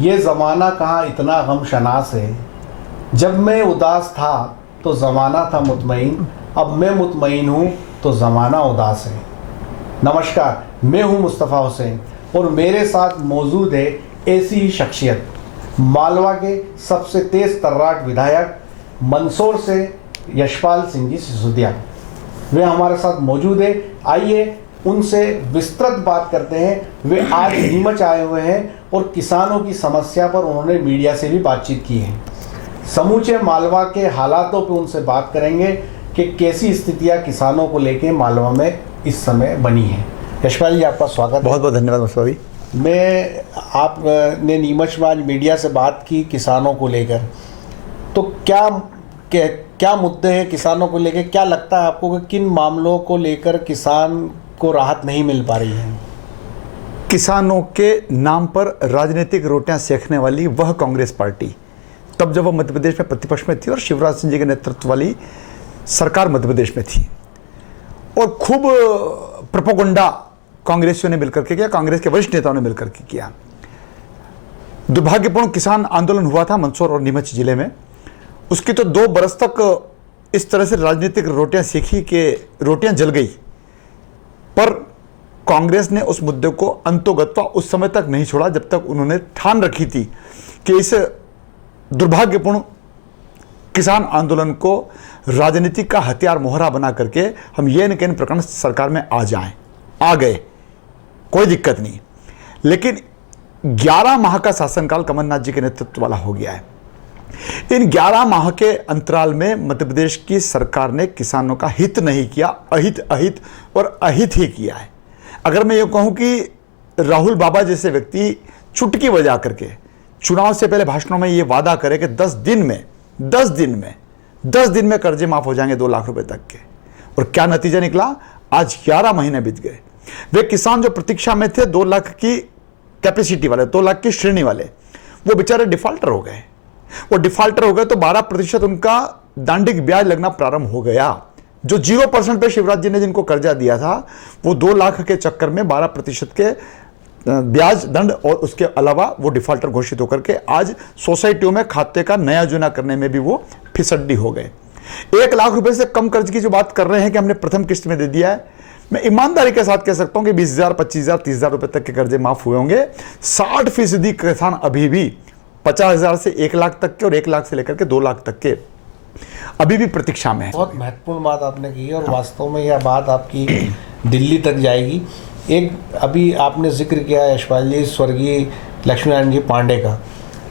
ये ज़माना कहाँ इतना गम शनास है, जब मैं उदास था तो ज़माना था मुतमईन, अब मैं मुतमईन हूँ तो ज़माना उदास है। नमस्कार, मैं हूँ मुस्तफ़ा हुसैन और मेरे साथ मौजूद है ऐसी ही शख्सियत, मालवा के सबसे तेज़ तर्राट विधायक मंदसौर से यशपाल सिंह जी सिसोदिया। वे हमारे साथ मौजूद है। आइए उनसे विस्तृत बात करते हैं। वे आज नीमच आए हुए हैं और किसानों की समस्या पर उन्होंने मीडिया से भी बातचीत की है। समूचे मालवा के हालातों पर उनसे बात करेंगे कि कैसी स्थितियां किसानों को लेकर मालवा में इस समय बनी है। यशपाल जी, आपका स्वागत। बहुत बहुत धन्यवाद मुस्तफा भाई। मैं आपने नीमच में आज मीडिया से बात की किसानों को लेकर, तो क्या मुद्दे हैं किसानों को लेकर? क्या लगता है आपको कि किन मामलों को लेकर किसान को राहत नहीं मिल पा रही है? किसानों के नाम पर राजनीतिक रोटियां सेकने वाली वह कांग्रेस पार्टी, तब जब वह मध्य प्रदेश में प्रतिपक्ष में थी और शिवराज सिंह जी के नेतृत्व वाली सरकार मध्य प्रदेश में थी, और खूब प्रोपोगंडा कांग्रेसियों ने मिलकर के किया, कांग्रेस के वरिष्ठ नेताओं ने मिलकर के किया। दुर्भाग्यपूर्ण किसान आंदोलन हुआ था मंदसौर और नीमच जिले में। उसकी तो 2 बरस तक इस तरह से राजनीतिक रोटियां सेकी कि रोटियां जल गई, पर कांग्रेस ने उस मुद्दे को अंतोगत्वा उस समय तक नहीं छोड़ा जब तक उन्होंने ठान रखी थी कि इस दुर्भाग्यपूर्ण किसान आंदोलन को राजनीतिक का हथियार मोहरा बना करके हम ये न कहीं प्रकरण सरकार में आ गए, कोई दिक्कत नहीं। लेकिन 11 माह का शासनकाल कमलनाथ जी के नेतृत्व वाला हो गया है। इन 11 माह के अंतराल में मध्य प्रदेश की सरकार ने किसानों का हित नहीं किया, अहित और अहित ही किया है। अगर मैं ये कहूं कि राहुल बाबा जैसे व्यक्ति चुटकी बजा करके चुनाव से पहले भाषणों में ये वादा करे कि 10 दिन में कर्जे माफ हो जाएंगे 2 लाख रुपए तक के, और क्या नतीजा निकला? आज 11 महीने बीत गए। वे किसान जो प्रतीक्षा में थे 2 लाख की कैपेसिटी वाले, 2 लाख की श्रेणी वाले, वो बेचारे डिफॉल्टर हो गए। वो डिफॉल्टर हो गए तो 12% उनका दांडिक ब्याज लगना प्रारंभ हो गया। जो 0% पे शिवराज जी ने जिनको कर्जा दिया था, वो 2 लाख के चक्कर में 12% के ब्याज दंड और उसके अलावा वो डिफॉल्टर घोषित होकर के आज सोसाइटियों में खाते का नया जुना करने में भी वो फिसड्डी हो गए। 1 लाख रुपए से कम कर्ज की जो बात कर रहे हैं कि हमने प्रथम किस्त में दे दिया है, मैं ईमानदारी के साथ कह सकता हूं कि 20,000, 25,000, 30,000 रुपए तक के कर्जे माफ हुए होंगे। 60% किसान अभी भी 50,000 से 1 लाख तक के और 1 लाख से लेकर के 2 लाख तक के अभी भी प्रतीक्षा में है। बहुत महत्वपूर्ण बात आपने की और वास्तव में यह बात आपकी दिल्ली तक जाएगी। एक अभी आपने जिक्र किया यशपाल जी, स्वर्गीय लक्ष्मीनारायण जी पांडे का,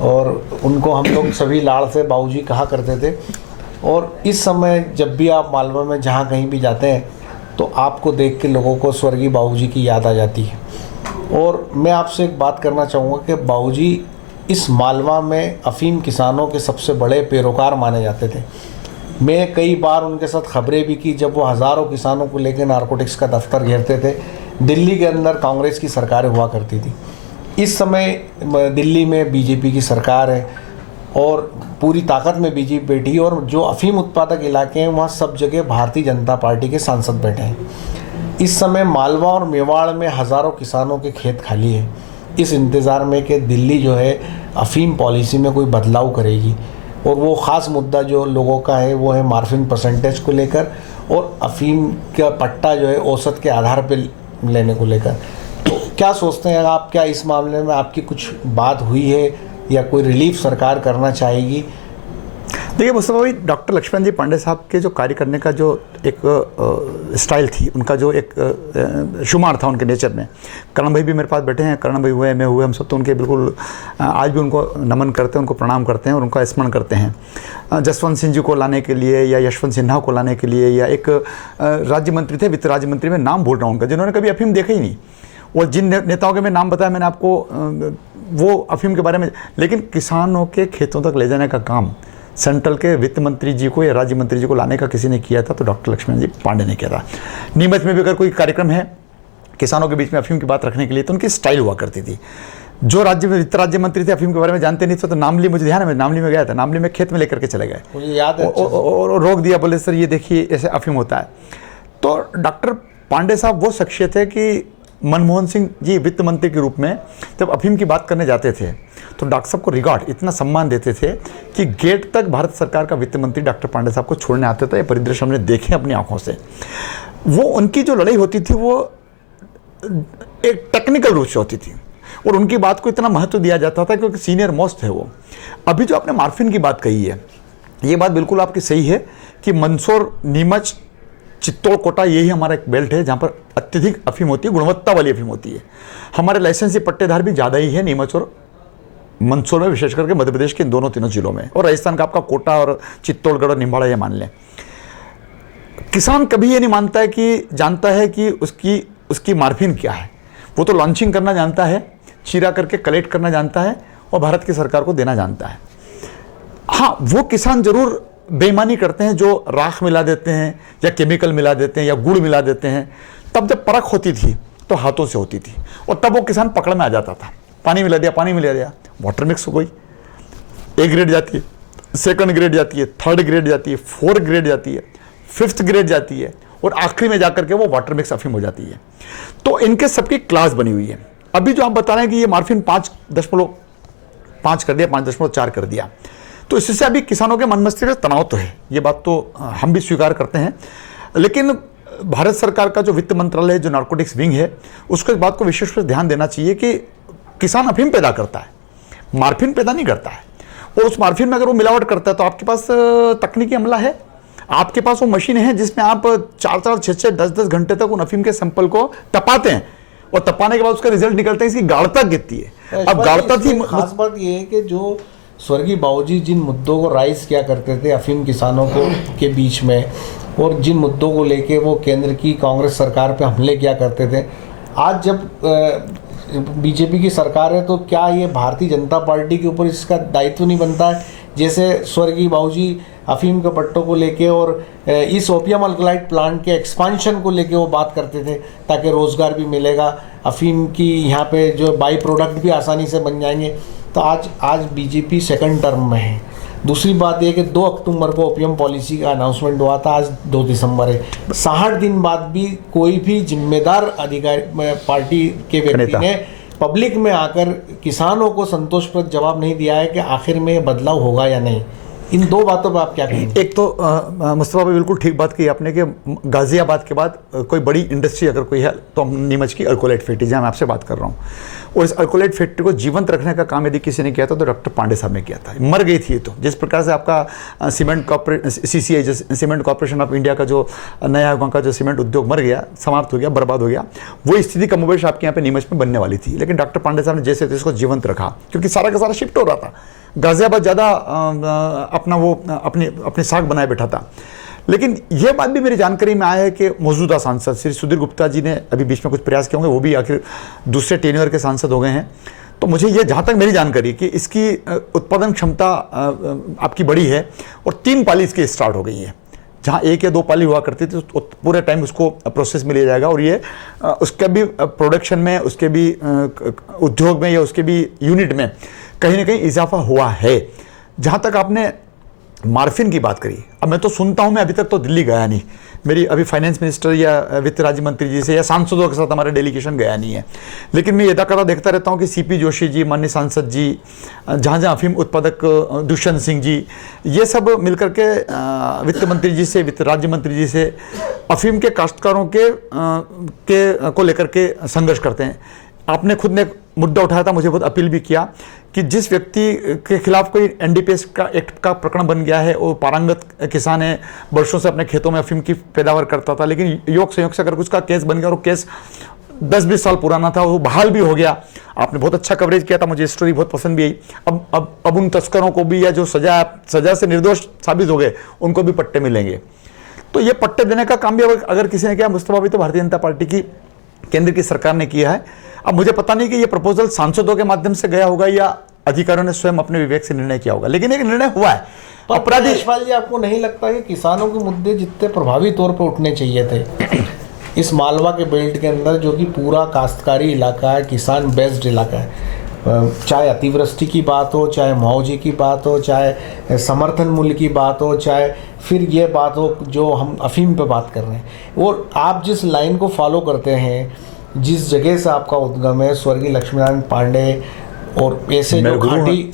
और उनको हम लोग सभी लाड़ से बाबूजी कहा करते थे। और इस समय जब भी आप मालवा में जहाँ कहीं भी जाते हैं तो आपको देख के लोगों को स्वर्गीय बाबूजी की याद आ जाती है। और मैं आपसे एक बात करना चाहूँगा कि बाबूजी इस मालवा में अफीम किसानों के सबसे बड़े पैरोकार माने जाते थे। मैं कई बार उनके साथ खबरें भी की जब वो हज़ारों किसानों को लेकर नारकोटिक्स का दफ्तर घेरते थे। दिल्ली के अंदर कांग्रेस की सरकारें हुआ करती थी। इस समय दिल्ली में बीजेपी की सरकार है और पूरी ताकत में बीजेपी बैठी, और जो अफीम उत्पादक इलाके हैं वहाँ सब जगह भारतीय जनता पार्टी के सांसद बैठे हैं। इस समय मालवा और मेवाड़ में हज़ारों किसानों के खेत खाली है, इस इंतज़ार में कि दिल्ली जो है अफीम पॉलिसी में कोई बदलाव करेगी। और वो ख़ास मुद्दा जो लोगों का है वो है मार्फिन परसेंटेज को लेकर और अफीम का पट्टा जो है औसत के आधार पर लेने को लेकर। तो क्या सोचते हैं आप, क्या इस मामले में आपकी कुछ बात हुई है या कोई रिलीफ सरकार करना चाहेगी? देखिए मुस्तफा भाई, डॉक्टर लक्ष्मण जी पांडे साहब के जो कार्य करने का जो एक स्टाइल थी, उनका जो एक शुमार था उनके नेचर में। करण भाई भी मेरे पास बैठे हैं, करण भाई हुए, मैं हुए, हम सब तो उनके बिल्कुल आज भी उनको नमन करते हैं, उनको प्रणाम करते हैं और उनका स्मरण करते हैं। जसवंत सिंह जी को लाने के लिए या यशवंत सिन्हा को लाने के लिए, या एक राज्य मंत्री थे, वित्त राज्य मंत्री, में नाम भूल रहा हूँ उनका, जिन्होंने कभी अफीम देखा ही नहीं। और जिन नेताओं के मैं नाम बताया मैंने आपको, वो अफीम के बारे में, लेकिन किसानों के खेतों तक ले जाने का काम सेंट्रल के वित्त मंत्री जी को या राज्य मंत्री जी को लाने का किसी ने किया था तो डॉक्टर लक्ष्मण जी पांडे ने किया था। नीमच में भी अगर कोई कार्यक्रम है किसानों के बीच में अफीम की बात रखने के लिए तो उनकी स्टाइल हुआ करती थी। जो वित्त राज्य मंत्री थे अफीम के बारे में जानते नहीं थे, तो नामली, मुझे ध्यान है, मैं नामली में गया था, नामली में खेत में लेकर के चले गए, मुझे याद है, और रोक दिया, बोले सर ये देखिए ऐसे अफीम होता है। तो डॉक्टर पांडे साहब वो शख्सियत है कि मनमोहन सिंह जी वित्त मंत्री के रूप में जब अफीम की बात करने जाते थे तो डॉक्टर साहब को रिगार्ड इतना सम्मान देते थे कि गेट तक भारत सरकार का वित्त मंत्री डॉक्टर पांडे साहब को छोड़ने आते थे। ये परिदृश्य हमने देखे अपनी आंखों से। वो उनकी जो लड़ाई होती थी वो एक टेक्निकल रूप से होती थी और उनकी बात को इतना महत्व दिया जाता था क्योंकि सीनियर मोस्ट है वो। अभी जो आपने मार्फिन की बात कही है, ये बात बिल्कुल आपकी सही है कि मंदसौर, नीमच, चित्तौड़, कोटा यही हमारा एक बेल्ट है जहाँ पर अत्यधिक अफीम होती है, गुणवत्ता वाली अफीम होती है। हमारे लाइसेंसी पट्टेदार भी ज़्यादा ही है नीमच और मंदसौर में, विशेष करके मध्य प्रदेश के इन दोनों तीनों जिलों में, और राजस्थान का आपका कोटा और चित्तौड़गढ़ और निम्बाड़ा ये मान लें। किसान कभी ये नहीं मानता है कि जानता है कि उसकी मार्फिन क्या है। वो तो लॉन्चिंग करना जानता है, चीरा करके कलेक्ट करना जानता है और भारत की सरकार को देना जानता है। हाँ, वो किसान जरूर बेईमानी करते हैं जो राख मिला देते हैं या केमिकल मिला देते हैं या गुड़ मिला देते हैं। तब जब परख होती थी तो हाथों से होती थी और तब वो किसान पकड़ में आ जाता था। पानी मिला दिया, वाटर मिक्स हो गई, ए ग्रेड जाती है, सेकंड ग्रेड जाती है, थर्ड ग्रेड जाती है, फोर्थ ग्रेड जाती है, फिफ्थ ग्रेड जाती है और आखिरी में जाकर के वो वाटर मिक्स अफीम हो जाती है। तो इनके सबकी क्लास बनी हुई है। अभी जो आप बता रहे हैं कि ये मार्फिन 5.5 कर दिया, 5.4 कर दिया, तो इससे अभी किसानों के मन मस्तिष्क में तनाव तो है, ये बात तो हम भी स्वीकार करते हैं। लेकिन भारत सरकार का जो वित्त मंत्रालय, जो नार्कोटिक्स विंग है, उसको इस बात को विशेष रूप से ध्यान देना चाहिए कि किसान अफीम पैदा करता है, मार्फिन पैदा नहीं करता है। और उस मार्फिन में अगर वो मिलावट करता है तो आपके पास तकनीकी अमला है, आपके पास वो मशीन है जिसमें आप 4-4, 6-6, 10-10 घंटे तक उन अफीम के सैंपल को तपाते हैं और तपाने के बाद उसका रिजल्ट निकलता है, इसकी गाढ़ता गिरती है। अब गाढ़ता थी, खास बात ये है कि जो स्वर्गीय बाबूजी जिन मुद्दों को राइज किया करते थे अफीम किसानों को के बीच में, और जिन मुद्दों को लेके वो केंद्र की कांग्रेस सरकार पे हमले किया करते थे, आज जब बीजेपी की सरकार है तो क्या ये भारतीय जनता पार्टी के ऊपर इसका दायित्व नहीं बनता है? जैसे स्वर्गीय बाबूजी अफीम के पट्टों को लेके और इस ओपियम अल्कलाइड प्लांट के एक्सपांशन को लेके वो बात करते थे ताकि रोज़गार भी मिलेगा, अफीम की यहाँ पे जो बाई प्रोडक्ट भी आसानी से बन जाएंगे। तो आज बीजेपी सेकंड टर्म में है। दूसरी बात यह कि 2 अक्टूबर को ओपियम पॉलिसी का अनाउंसमेंट हुआ था, आज 2 दिसंबर है। 60 दिन बाद भी कोई भी जिम्मेदार अधिकारी पार्टी के व्यक्ति ने पब्लिक में आकर किसानों को संतोषप्रद जवाब नहीं दिया है कि आखिर में बदलाव होगा या नहीं। इन 2 बातों पर आप क्या कहेंगे? एक तो मुस्तफा भाई बिल्कुल ठीक बात की आपने कि गाजियाबाद के बाद कोई बड़ी इंडस्ट्री अगर कोई है तो हम नीमच की अल्कोलाइट फैक्ट्री, जहाँ मैं आपसे बात कर रहा हूँ, और इस अल्कोलाइट फैक्ट्री को जीवंत रखने का काम यदि किसी ने किया था तो डॉक्टर पांडे साहब ने किया था। मर गई थी तो जिस प्रकार से आपका cement CCI cement corporation of India का जो नया वहाँ का जो सीमेंट उद्योग मर गया, समाप्त हो गया, बर्बाद हो गया, वो स्थिति कमोबेश आपके यहाँ पे नीमच में बनने वाली थी। लेकिन डॉक्टर पांडे साहब ने जैसे थे इसको जीवंत रखा क्योंकि सारा का सारा शिफ्ट हो रहा था। गाजियाबाद ज़्यादा अपना वो अपनी साख बनाए बैठा था। लेकिन यह बात भी मेरी जानकारी में आया है कि मौजूदा सांसद श्री सुधीर गुप्ता जी ने अभी बीच में कुछ प्रयास किए होंगे, वो भी आखिर दूसरे टेन्योर के सांसद हो गए हैं। तो मुझे ये जहाँ तक मेरी जानकारी कि इसकी उत्पादन क्षमता आपकी बड़ी है और 3 पाली इसकी स्टार्ट हो गई है। जहाँ 1 या 2 पाली हुआ करती थी तो पूरे टाइम उसको प्रोसेस में लिया जाएगा और ये उसके भी प्रोडक्शन में, उसके भी उद्योग में या उसके भी यूनिट में कहीं ना कहीं इजाफा हुआ है। जहाँ तक आपने मार्फिन की बात करी, अब मैं तो सुनता हूँ, मैं अभी तक तो दिल्ली गया नहीं, मेरी अभी फाइनेंस मिनिस्टर या वित्त राज्य मंत्री जी से या सांसदों के साथ हमारा डेलीगेशन गया नहीं है। लेकिन मैं यदाकदा देखता रहता हूँ कि CP जोशी जी, माननीय सांसद जी, जहाँ जहाँ अफीम उत्पादक दुष्यंत सिंह जी, ये सब मिलकर के वित्त मंत्री जी से, वित्त राज्य मंत्री जी से अफीम के काश्तकारों को लेकर के संघर्ष करते हैं। आपने खुद ने मुद्दा उठाया था, मुझे बहुत अपील भी किया कि जिस व्यक्ति के खिलाफ कोई NDPS का एक्ट का प्रकरण बन गया है, वो पारंगत किसान है, वर्षों से अपने खेतों में अफीम की पैदावार करता था, लेकिन योग संयोग से अगर उसका केस बन गया और वो केस 10-20 साल पुराना था, वो बहाल भी हो गया। आपने बहुत अच्छा कवरेज किया था, मुझे स्टोरी बहुत पसंद भी आई। अब उन तस्करों को भी, या जो सजा से निर्दोष साबित हो गए, उनको भी पट्टे मिलेंगे। तो ये पट्टे देने का काम भी अगर किसी ने किया, मुस्तफा भी, तो भारतीय जनता पार्टी की केंद्र की सरकार ने किया है। अब मुझे पता नहीं कि ये प्रपोजल सांसदों के माध्यम से गया होगा या अधिकारियों ने स्वयं अपने विवेक से निर्णय किया होगा, लेकिन एक निर्णय हुआ है। अपराधी यशपाल जी, आपको नहीं लगता कि किसानों के मुद्दे जितने प्रभावी तौर पर उठने चाहिए थे इस मालवा के बेल्ट के अंदर, जो कि पूरा काश्तकारी इलाका है, किसान बेस्ड इलाका है, चाहे अतिवृष्टि की बात हो, चाहे मुआवजे की बात हो, चाहे समर्थन मूल्य की बात हो, चाहे फिर ये बात हो जो हम अफीम पे बात कर रहे हैं, और आप जिस लाइन को फॉलो करते हैं जिस जगह से आपका उद्गम है, स्वर्गीय लक्ष्मीनारायण पांडे और ऐसे मेरे जो गुरु हैं। खाटी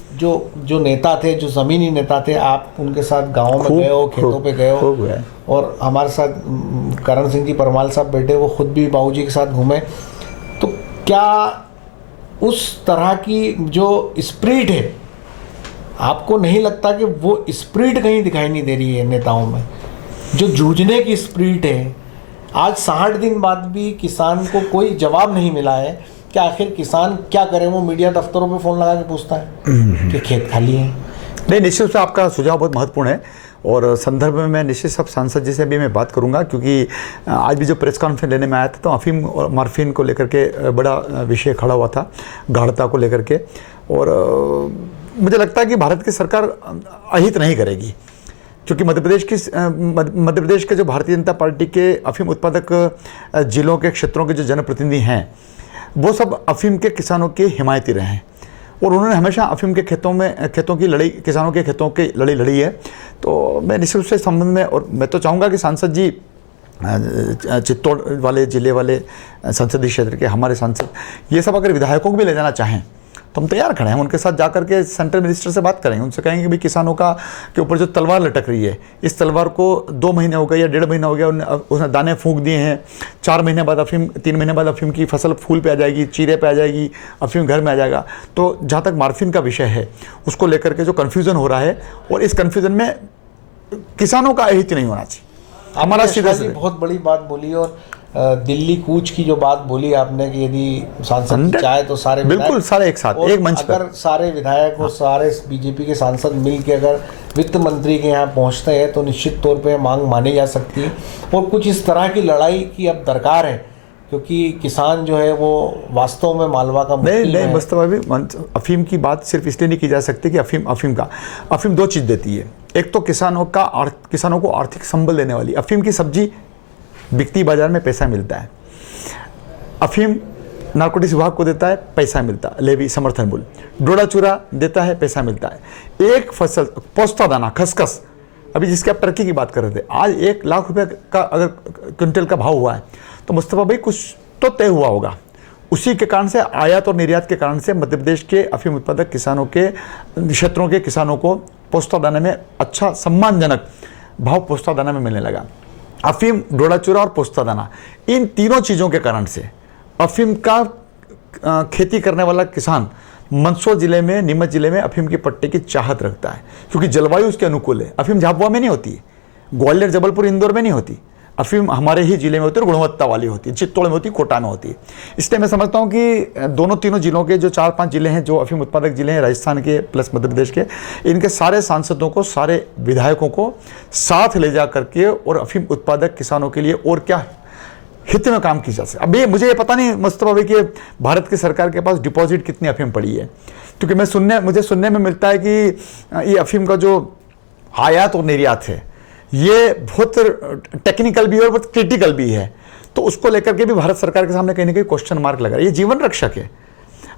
जो नेता थे, जो ज़मीनी नेता थे, आप उनके साथ गाँव में गए हो, खेतों पे गए खूब हो, गए। और हमारे साथ करण सिंह जी परमाल साहब बैठे, वो खुद भी बाबूजी के साथ घूमे। तो क्या उस तरह की जो स्पिरिट है, आपको नहीं लगता कि वो स्पिरिट कहीं दिखाई नहीं दे रही है नेताओं में, जो जूझने की स्पिरिट है? आज 60 दिन बाद भी किसान को कोई जवाब नहीं मिला है कि आखिर किसान क्या करे। वो मीडिया दफ्तरों पे फ़ोन लगा के पूछता है कि खेत खाली है। नहीं, निश्चित रूप से आपका सुझाव बहुत महत्वपूर्ण है, और संदर्भ में मैं निश्चित सब सांसद जी से भी मैं बात करूंगा, क्योंकि आज भी जो प्रेस कॉन्फ्रेंस लेने में आया था तो अफीम और मॉर्फिन को लेकर के बड़ा विषय खड़ा हुआ था, गाढ़ता को लेकर के। और मुझे लगता है कि भारत की सरकार अहित नहीं करेगी, क्योंकि मध्य प्रदेश के जो भारतीय जनता पार्टी के अफीम उत्पादक जिलों के क्षेत्रों के जो जनप्रतिनिधि हैं, वो सब अफीम के किसानों के हिमायती रहे हैं, और उन्होंने हमेशा अफीम के खेतों की लड़ाई, किसानों के खेतों की लड़ाई लड़ी है। तो मैं निश्चित रूप से संबंध में, और मैं तो चाहूँगा कि सांसद जी, चित्तौड़ वाले जिले वाले संसदीय क्षेत्र के हमारे सांसद, ये सब अगर विधायकों को भी ले जाना चाहें तो हम तैयार खड़े हैं। उनके साथ जाकर के सेंट्रल मिनिस्टर से बात करेंगे, उनसे कहेंगे कि भाई किसानों के ऊपर जो तलवार लटक रही है, इस तलवार को 2 महीने हो गए या 1.5 महीना हो गया, उसने दाने फूंक दिए हैं। 4 महीने बाद अफीम, 3 महीने बाद अफीम की फसल फूल पे आ जाएगी, चीरे पे आ जाएगी, अफीम घर में आ जाएगा। तो जहाँ तक मॉर्फिन का विषय है, उसको लेकर के जो कन्फ्यूज़न हो रहा है, और इस कन्फ्यूज़न में किसानों का अहित नहीं होना चाहिए। हमारा सीधा आपने बहुत बड़ी बात बोली, और दिल्ली कूच की जो बात बोली आपने कि यदि सांसद चाहे तो सारे बिल्कुल सारे एक साथ एक मंच पर, अगर सारे विधायक और सारे बीजेपी के सांसद मिल के अगर वित्त मंत्री के यहाँ पहुँचते हैं तो निश्चित तौर पे मांग मानी जा सकती है। और कुछ इस तरह की लड़ाई की अब दरकार है, क्योंकि किसान जो है वो वास्तव में मालवा का नहीं वास्तव में अफीम की बात सिर्फ इसलिए नहीं की जा सकती कि अफीम 2 चीज़ देती है। एक तो किसानों को आर्थिक संबल देने वाली अफीम की सब्जी बिकती, बाजार में पैसा मिलता है। अफीम नारकोटिक्स विभाग को देता है, पैसा मिलता है, लेवी समर्थन मूल्य। डोडा चूरा देता है, पैसा मिलता है। एक फसल पोस्ता दाना, खसखस, अभी जिसके आप टर्की की बात कर रहे थे, आज 1 लाख रुपए का अगर क्विंटल का भाव हुआ है तो मुस्तफा भाई कुछ तो तय हुआ होगा। उसी के कारण से, आयात और निर्यात के कारण से मध्य प्रदेश के अफीम उत्पादक किसानों के क्षेत्रों के किसानों को पोस्ता दाने में अच्छा सम्मानजनक भाव पोस्ता दाना में मिलने लगा। अफीम, डोडा चूरा और पोस्ता दाना, इन तीनों चीज़ों के कारण से अफीम का खेती करने वाला किसान मंदसौर जिले में, नीमच जिले में अफीम की पट्टे की चाहत रखता है, क्योंकि जलवायु उसके अनुकूल है। अफीम झाबुआ में नहीं होती है, ग्वालियर, जबलपुर, इंदौर में नहीं होती। अफीम हमारे ही जिले में होती है और गुणवत्ता वाली होती है, चित्तौड़ में होती है, कोटा में होती है। इसलिए मैं समझता हूँ कि दोनों तीनों जिलों के जो 4-5 जिले हैं जो अफीम उत्पादक जिले हैं, राजस्थान के प्लस मध्य प्रदेश के, इनके सारे सांसदों को, सारे विधायकों को साथ ले जा करके और अफीम उत्पादक किसानों के लिए और क्या हित में काम की जा सकती है। अभी मुझे ये पता नहीं मुस्तफा भाई कि भारत की सरकार के पास डिपॉजिट कितनी अफीम पड़ी है, क्योंकि मुझे सुनने में मिलता है कि ये अफीम का जो आयात और निर्यात है ये बहुत टेक्निकल भी है और बहुत क्रिटिकल भी है। तो उसको लेकर के भी भारत सरकार के सामने कहीं ना कहीं क्वेश्चन मार्क लगा। ये जीवन रक्षक है।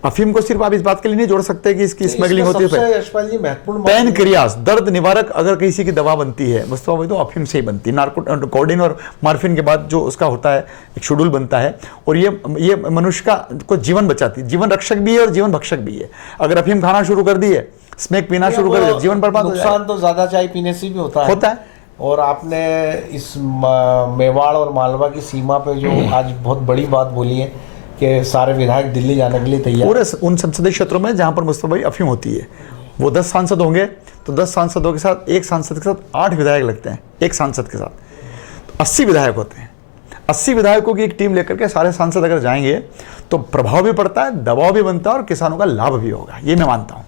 अफीम को सिर्फ आप इस बात के लिए नहीं जोड़ सकते कि इसकी स्मगलिंग होती है। यशपाल जी, महत्वपूर्ण पैन क्रियास, दर्द निवारक अगर किसी की दवा बनती है मुस्तफा भाई तो अफीम से ही बनती है। कोडेन और मॉर्फिन के बाद जो उसका होता है एक शेड्यूल बनता है, और ये मनुष्य को जीवन बचाती है, जीवन रक्षक भी है और जीवन भक्षक भी है। अगर अफीम खाना शुरू कर दी है, स्मैक पीना शुरू कर दिया, जीवन बर्बाद हो जाएगा। नुकसान तो ज्यादा चाय पीने से भी होता है। और आपने इस मेवाड़ और मालवा की सीमा पे जो आज बहुत बड़ी बात बोली है कि सारे विधायक दिल्ली जाने के लिए तैयार, पूरे उन संसदीय क्षेत्रों में जहां पर मुस्तफा भाई अफीम होती है, वो 10 सांसद होंगे तो 10 सांसदों के साथ, एक सांसद के साथ 8 विधायक लगते हैं, एक सांसद के साथ तो 80 विधायक होते हैं। 80 विधायकों की एक टीम लेकर के सारे सांसद अगर जाएंगे तो प्रभाव भी पड़ता है, दबाव भी बनता है और किसानों का लाभ भी होगा, ये मैं मानता हूँ।